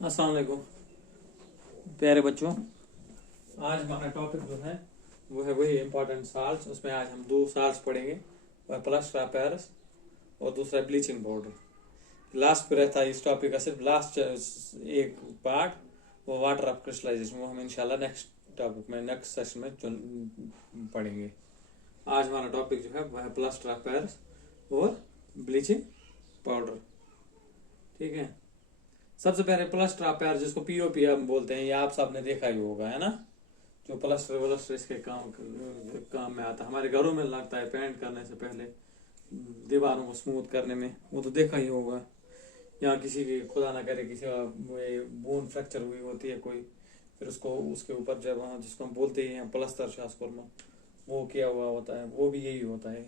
अस्सलाम वालेकुम प्यारे बच्चों। आज हमारा टॉपिक जो है वो है वही इम्पोर्टेंट साल्ट्स। उसमें आज हम दो साल्ट्स पढ़ेंगे, प्लस पेरिस और दूसरा ब्लीचिंग पाउडर। लास्ट पे रहता है इस टॉपिक का सिर्फ लास्ट एक पार्ट, वो वाटर ऑफ क्रिस्टलाइजेशन, वो हम इंशाल्लाह नेक्स्ट टॉपिक में नेक्स्ट सेशन में पढ़ेंगे। आज हमारा टॉपिक जो है वह है प्लस पेरिस और ब्लीचिंग पाउडर। ठीक है, सबसे पहले प्लस्टर पैर जिसको पीओपी हम बोलते हैं, ये आप सबने देखा ही होगा, है ना। जो प्लस्टर वलस्टर इसके काम में आता है, हमारे घरों में लगता है पेंट करने से पहले, दीवारों को स्मूथ करने में, वो तो देखा ही होगा। यहाँ किसी की खुदा ना करे किसी बोन फ्रैक्चर हुई होती है कोई, फिर उसको उसके ऊपर जब जिसको हम बोलते हैं प्लस्तर शास्कुरमा, वो किया हुआ होता है, वो भी यही होता है,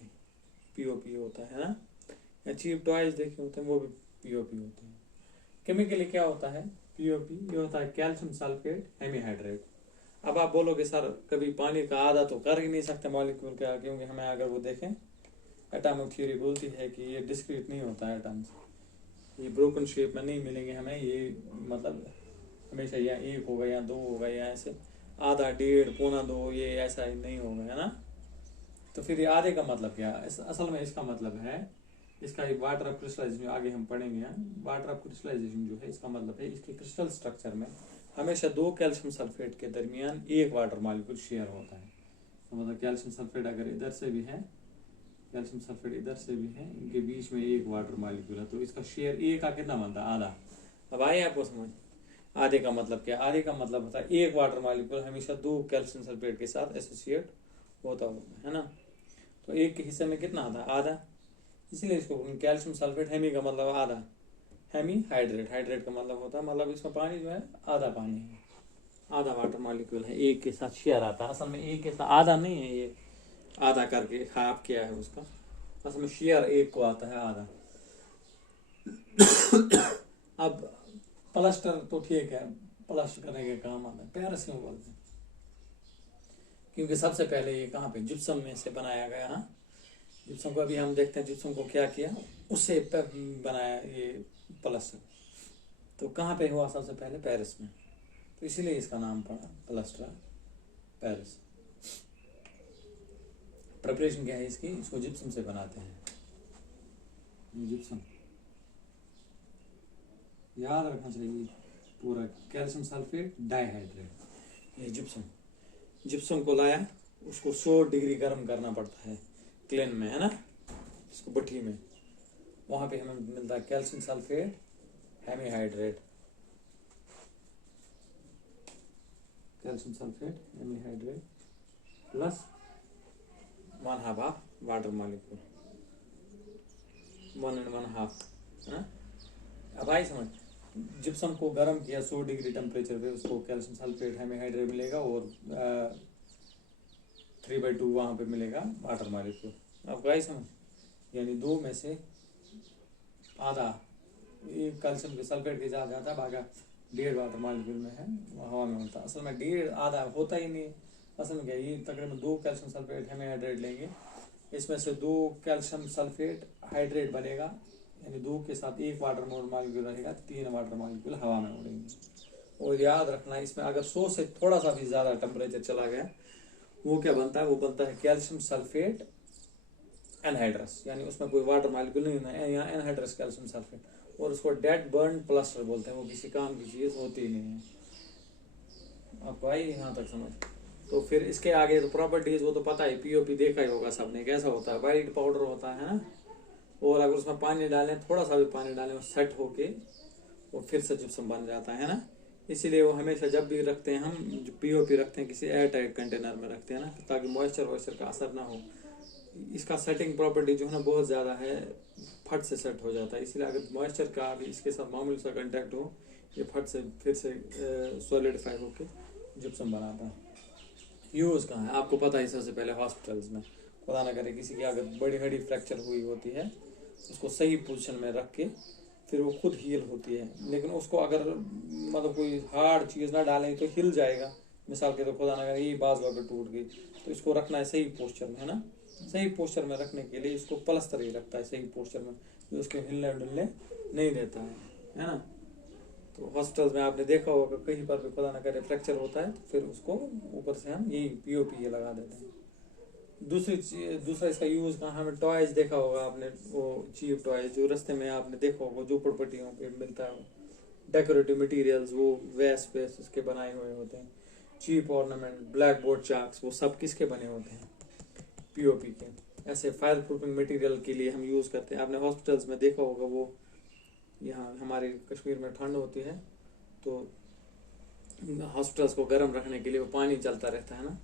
पीओपी होता है ना। या चीप टॉयज देखे होते हैं, वो भी पीओपी होते हैं। केमिकली क्या होता है पीओपी? ये होता है कैल्शियम सल्फेट हेमीहाइड्रेट। अब आप बोलोगे सर कभी पानी का आधा तो कर ही नहीं सकते मॉलिक्यूल का, क्योंकि हमें अगर वो देखें एटॉमिक थ्योरी बोलती है कि ये डिस्क्रीट नहीं होता है, एटम्स ये ब्रोकन शेप में नहीं मिलेंगे हमें, ये मतलब हमेशा या एक होगा या दो होगा या ऐसे आधा डेढ़ पौना दो, ये ऐसा ही नहीं होगा, है ना। तो फिर ये आधे का मतलब क्या है? असल में इसका मतलब है, इसका एक वाटर ऑफ क्रिस्टलाइजेशन आगे हम पढ़ेंगे। वाटर ऑफ क्रिस्टलाइजेशन जो है इसका मतलब है इसके क्रिस्टल स्ट्रक्चर में हमेशा दो कैल्शियम सल्फेट के दरमियान एक वाटर मॉलिक्यूल शेयर होता है। तो मतलब कैल्शियम सल्फेट अगर इधर से भी है, कैल्शियम सल्फेट इधर से भी है, इनके बीच में एक वाटर मॉलिक्यूल है, तो इसका शेयर ए का कितना बनता है? आधा। अब आए आपको समझ? आधे का मतलब क्या? आधे का मतलब होता है एक वाटर मॉलिक्यूल हमेशा दो कैल्शियम सल्फेट के साथ एसोसिएट होता है ना। तो एक के हिस्से में कितना आता है? आधा। इसलिए इसको कैल्शियम सल्फेट, हेमी का मतलब आधा, हेमी हाइड्रेट, हाइड्रेट का मतलब होता है मतलब इसमें पानी जो है आधा पानी है, आधा वाटर मॉलिक्यूल है, एक के साथ शेयर आता है। असल में एक के साथ आधा नहीं है, ये आधा करके हाफ किया है उसका, असल में शेयर एक को आता है आधा। अब प्लास्टर तो ठीक है, प्लास्टर करने के काम आता है। पेरिस क्यों बोलते हैं? क्योंकि सबसे पहले ये कहाँ पे जिप्सम में से बनाया गया। हाँ, जिप्सम को अभी हम देखते हैं जिप्सम को क्या किया, उससे बनाया ये प्लास्टर। तो कहाँ पे हुआ सबसे पहले? पेरिस में, तो इसीलिए इसका नाम पड़ा प्लास्टर पेरिस। प्रिपरेशन क्या है इसकी? इसको जिप्सम से बनाते हैं। जिप्सम याद रखना चाहिए पूरा, कैल्शियम सल्फेट डाइहाइड्रेट, ये जिप्सम। जिप्सम को लाया, उसको 100 डिग्री गर्म करना पड़ता है क्लेन में, है ना, इसको भट्टी में। वहां पे हमें मिलता है calcium sulphate hemihydrate, calcium sulphate hemihydrate plus 1/2 of water molecule, 1 and 1/2। अब आई समझ? जिप्सम को गर्म किया 100 डिग्री टेम्परेचर पे, उसको कैल्शियम सल्फेट हेमीहाइड्रेट मिलेगा और 3/2 वहां पे मिलेगा वाटर मॉलिक्यूल। अब आई समझ? यानी दो में से आधा एक कैल्शियम के सल्फेट के साथ जाता है, बाकी 1.5 वाटर मॉलिक्यूल में है, हवा में होता है। असल में 1.5 आधा होता ही नहीं। असल में क्या, ये तकरीबन 2 कैल्शियम सल्फेट हेमीहाइड्रेट लेंगे, इसमें से 2 कैल्शियम सल्फेट हाइड्रेट बनेगा, यानी 2 के साथ 1 वाटर मॉलिक्यूल रहेगा, 3 वाटर मॉलिक्यूल हवा में उड़ेंगे। और याद रखना इसमें अगर 100 से थोड़ा सा भी ज्यादा टेम्परेचर चला गया, वो क्या बनता है? वो बनता है कैल्शियम सल्फेट एनहाइड्रस, यानी उसमें कोई वाटर मॉलिक्यूल नहीं है, यहाँ एनहाइड्रस कैल्शियम सल्फेट, और उसको डेड बर्न प्लास्टर बोलते हैं। वो किसी काम की चीज होती ही नहीं है। आपको आई यहाँ तक समझ? तो फिर इसके आगे तो प्रॉपर्टीज वो तो पता ही, पीओपी देखा ही होगा सबने, कैसा होता है? वाइट पाउडर होता है ना, और अगर उसमें पानी डालें, थोड़ा सा भी पानी डालें, वो सेट होके वो फिर से जिप्सम बन जाता है ना। इसीलिए वो हमेशा जब भी रखते हैं हम, जो पीओपी रखते हैं किसी एयर टाइट कंटेनर में रखते हैं ना, ताकि मॉइस्चर का असर ना हो। इसका सेटिंग प्रॉपर्टी जो है ना बहुत ज़्यादा है, फट से सेट हो जाता है। इसलिए अगर मॉइस्चर का भी इसके साथ मामूली सा कंटेक्ट हो, ये फट से फिर से सॉलिडिफाई होके जिप्सम बनाता है। यूज़ कहाँ है आपको पता है? सबसे पहले हॉस्पिटल्स में, खुदा ना करे किसी की अगर बड़ी हड्डी फ्रैक्चर हुई होती है, उसको सही पोजीशन में रख के फिर वो खुद हील होती है। लेकिन उसको अगर मतलब कोई हार्ड चीज़ ना डालें तो हिल जाएगा। मिसाल के तो खुदा ना करे ये बाजू अगर टूट गई, तो इसको रखना है सही पोस्चर में, है ना। सही पोस्चर में रखने के लिए इसको प्लस्तर ही रखता है सही पोस्चर में, जो उसके हिलने डुलने नहीं देता है ना। तो हॉस्पिटल्स में आपने देखा होगा कहीं पर भी खुदा ना करे फ्रैक्चर होता है तो फिर उसको ऊपर से हम यही पीओपी लगा देते हैं। दूसरा इसका यूज कहाँ, हमें टॉयज देखा होगा आपने, वो चीप टॉयज जो रास्ते में आपने देखा होगा झोपड़पट्टियों पे मिलता है, डेकोरेटिव मटेरियल्स वो वेस्ट पे उसके बनाए हुए होते हैं, चीप ऑर्नामेंट, ब्लैक बोर्ड चार्क्स, वो सब किसके बने होते हैं, पीओपी के। ऐसे फायर प्रूफिंग मटेरियल के लिए हम यूज करते हैं। आपने हॉस्पिटल्स में देखा होगा, वो यहाँ हमारे कश्मीर में ठंड होती है तो हॉस्पिटल्स को गर्म रखने के लिए वो पानी चलता रहता है ना,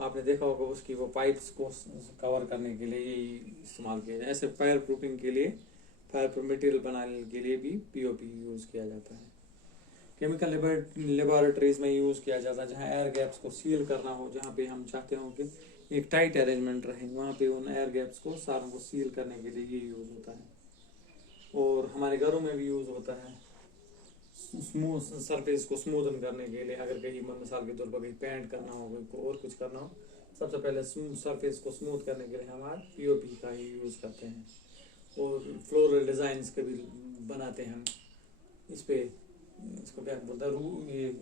आपने देखा होगा उसकी वो पाइप्स को कवर करने के लिए यही इस्तेमाल किया जाए। ऐसे फायर प्रूफिंग के लिए, फायर प्रूफ मटेरियल बनाने के लिए भी पीओपी यूज किया जाता है। केमिकल लेबोरेटरीज में यूज किया जाता है, जहाँ एयर गैप्स को सील करना हो, जहाँ पे हम चाहते हो कि एक टाइट अरेंजमेंट रहे, वहाँ पे उन एयर गैप्स को सारों को सील करने के लिए ये यूज होता है। और हमारे घरों में भी यूज होता है स्मूथ सरफेस को स्मूदन करने के लिए। अगर कहीं मिसाल के तौर पर कहीं पेंट करना हो, कोई और कुछ करना हो, सबसे पहले सरफेस को स्मूथ करने के लिए हमारे पीओपी का ही यूज करते हैं। और फ्लोरल डिजाइन्स के भी बनाते हैं हम इस पे, इसको क्या बोलते हैं, ये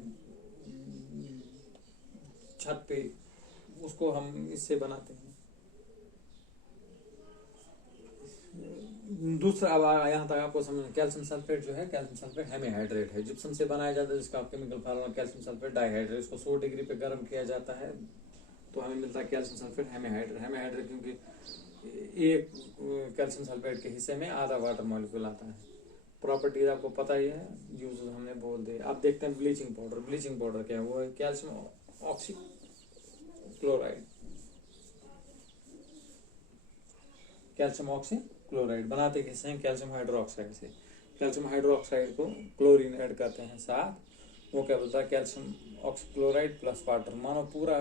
छत पे उसको हम इससे बनाते हैं। दूसरा, अब यहाँ तक आपको समझ, कैल्शियम सल्फेट जो है, कैल्शियम सल्फेट हेमीहाइड्रेट है, जिप्सम से बनाया जाता है, जिसका chemical formula calcium sulphate dihydrate. इसको 100 डिग्री पे गर्म किया जाता है तो हमें मिलता है कैल्शियम सल्फेट हेमीहाइड्रेट। हेमीहाइड्रेट क्योंकि एक कैल्शियम सल्फेट के हिस्से में आधा वाटर मॉलिक्यूल आता है। प्रॉपर्टीज आपको पता ही है, यूज हमने बोल दिए। अब देखते हैं ब्लीचिंग पाउडर। ब्लीचिंग पाउडर क्या है, वो है कैल्शियम ऑक्सीक्लोराइड। कैल्शियम ऑक्सीक्लोराइड बनाते किससे हैं, कैल्शियम हाइड्रोक्साइड से। कैल्शियम हाइड्रोक्साइड को क्लोरीन ऐड करते हैं साथ, वो क्या बोलता है, कैल्शियम ऑक्सीक्लोराइड प्लस वाटर। मानो पूरा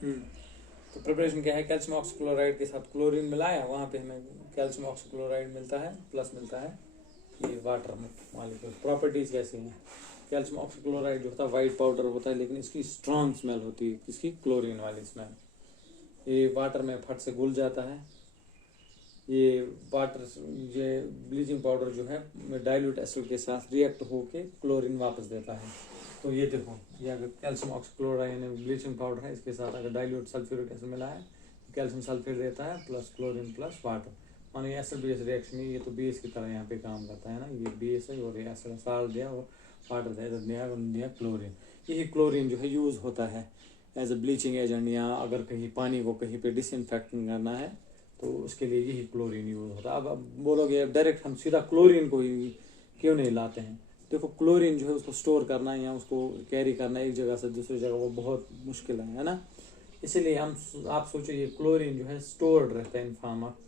तो प्रिपरेशन क्या है, कैल्शियम ऑक्सीक्लोराइड के साथ क्लोरीन मिलाया, वहाँ पे हमें कैल्शियम ऑक्सीक्लोराइड मिलता है, प्लस मिलता है ये वाटर मॉलिक्यूल। प्रॉपर्टीज कैसी हैं, कैल्शियम ऑक्सीक्लोराइड जो होता है वाइट पाउडर होता है, लेकिन इसकी स्ट्रॉन्ग स्मेल होती है, इसकी क्लोरीन वाली स्मेल। ये वाटर में फट से घुल जाता है। ये ब्लीचिंग पाउडर जो है डाइल्यूट एसिड के साथ रिएक्ट होके क्लोरीन वापस देता है। तो ये देखो, ये अगर कैल्शियम ऑक्सीक्लोराइड ब्लीचिंग पाउडर है, इसके साथ अगर डाइल्यूट सल्फ्यूरिक एसिड मिला है, कैल्शियम सल्फेट देता है प्लस क्लोरीन प्लस वाटर। मानो ये एसिड बेस रिएक्शन है, ये तो बेस की तरह यहाँ पे काम करता है ना, ये बेस है और ये एसिड साल्ट दिया और वाटर दिया क्लोरीन। यही क्लोरीन जो है यूज होता है एज अ ब्लीचिंग एजेंट, या अगर कहीं पानी को कहीं पे डिसइंफेक्टिंग करना है तो उसके लिए यही क्लोरीन यूज होता है। अब बोलोगे डायरेक्ट हम सीधा क्लोरीन को ही क्यों नहीं लाते हैं, देखो क्लोरीन जो है उसको स्टोर करना या उसको कैरी करना एक जगह से दूसरी जगह वो बहुत मुश्किल है ना। इसीलिए आप सोचो ये क्लोरीन जो है स्टोर्ड रहता है इन फॉर्म ऑफ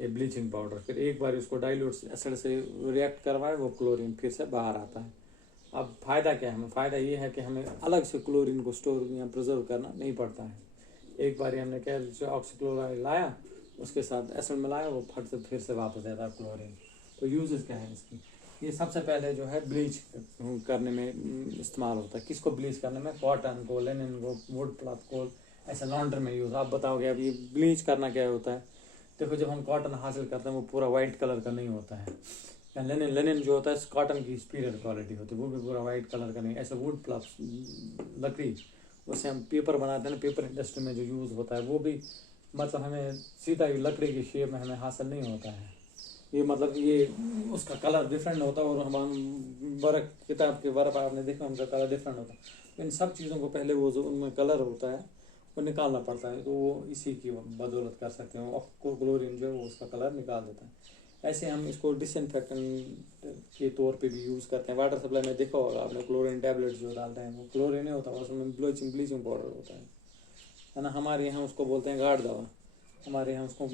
ये ब्लीचिंग पाउडर। फिर एक बार उसको डाइल्यूट एसिड से रिएक्ट करवाए, वो क्लोरीन फिर से बाहर आता है। अब फायदा क्या है हमें, फायदा ये है कि हमें अलग से क्लोरीन को स्टोर या प्रिजर्व करना नहीं पड़ता है। एक बार हमने कैल्शियम ऑक्सीक्लोराइड लाया, उसके साथ एसिड मिलाया, वो फट से फिर से वापस देता है क्लोरीन। तो यूजेस क्या है इसकी, ये सबसे पहले जो है ब्लीच करने में इस्तेमाल होता है। किसको ब्लीच करने में, कॉटन को, लिनन को, वुड क्लॉथ को, ऐसे लॉन्ड्री में यूज। आप बताओगे अब ये ब्लीच करना क्या होता है। देखो जब हम कॉटन हासिल करते हैं वो पूरा वाइट कलर का नहीं होता है, या लिनन जो होता है कॉटन की सुपीरियर क्वालिटी होती है, वो भी पूरा वाइट कलर का नहीं। ऐसे वुड प्लस लकड़ी, उससे हम पेपर बनाते हैं ना, पेपर इंडस्ट्री में जो यूज़ होता है वो भी मतलब हमें सीधा लकड़ी की शेप में हमें हासिल नहीं होता है। ये मतलब ये उसका कलर डिफरेंट होता है, और हम वर्क किताब के वर्क आपने देखा उनका कलर डिफरेंट होता है। इन सब चीज़ों को पहले वो जो उनमें कलर होता है वो निकालना पड़ता है, तो वो इसी की बदौलत कर सकते हैं। क्लोरीन जो है वो उसका कलर निकाल देता है। ऐसे हम इसको डिसइंफेक्टेंट के तौर पे भी यूज़ करते हैं। वाटर सप्लाई में देखा होगा आपने, क्लोरीन टैबलेट जो डालते हैं वो क्लोरीन नहीं होता, उसमें ब्लीचिंग पाउडर होता है ना। हमारे यहाँ उसको बोलते हैं गाढ़ दवा। हमारे यहाँ उसको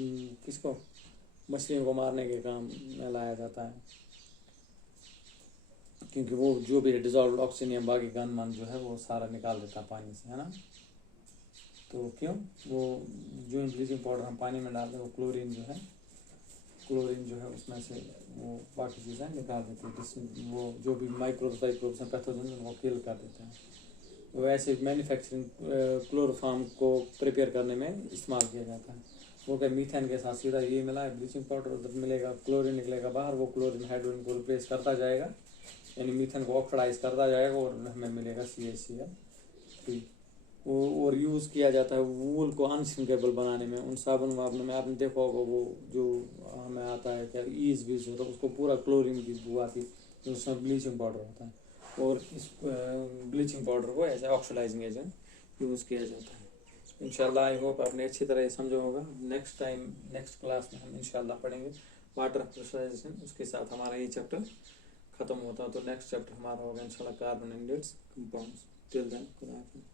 किसको, मछलियों को मारने के काम में लाया जाता है, क्योंकि वो जो भी डिजॉल्व ऑक्सीजन या बाकी गन मन जो है वो सारा निकाल देता है पानी से, है ना। तो क्यों, वो जो ब्लीचिंग पाउडर हम पानी में डालते हैं वो क्लोरीन जो है उसमें से वो बाकी चीज़ें निकाल देती है, वो जो भी माइक्रोब्स हैं पैथोजन उनको किल कर देते हैं। वैसे मैन्युफैक्चरिंग क्लोरोफॉर्म को प्रिपेयर करने में इस्तेमाल किया जाता है। वो क्या मीथेन के साथ सीधा ये मिला है, ब्लीचिंग पाउडर उधर मिलेगा, क्लोरीन निकलेगा बाहर, वो क्लोरीन हाइड्रोजन को रिप्लेस करता जाएगा, यानी मीथेन को ऑक्सीडाइज करता जाएगा और हमें मिलेगा CaCl3। वो और यूज़ किया जाता है वूल को अनसिंकेबल बनाने में। उन साबुन वाबुन में आपने देखा होगा वो जो हमें आता है क्या ईज बीज होता है, उसको पूरा क्लोरीन की बू आती है, उसमें ब्लीचिंग पाउडर होता है, और इस ब्लीचिंग पाउडर को as a oxidizing agent use किया जाता है। इंशाल्लाह आई होप आपने अच्छी तरह समझा होगा। नेक्स्ट टाइम नेक्स्ट क्लास में हम इंशाल्लाह पढ़ेंगे वाटर प्रेशराइजेशन, उसके साथ हमारा ये चैप्टर ख़त्म होता है। तो नेक्स्ट चैप्टर हमारा होगा इंशाल्लाह carbon and its compounds. Till then खुदा हाफिज़।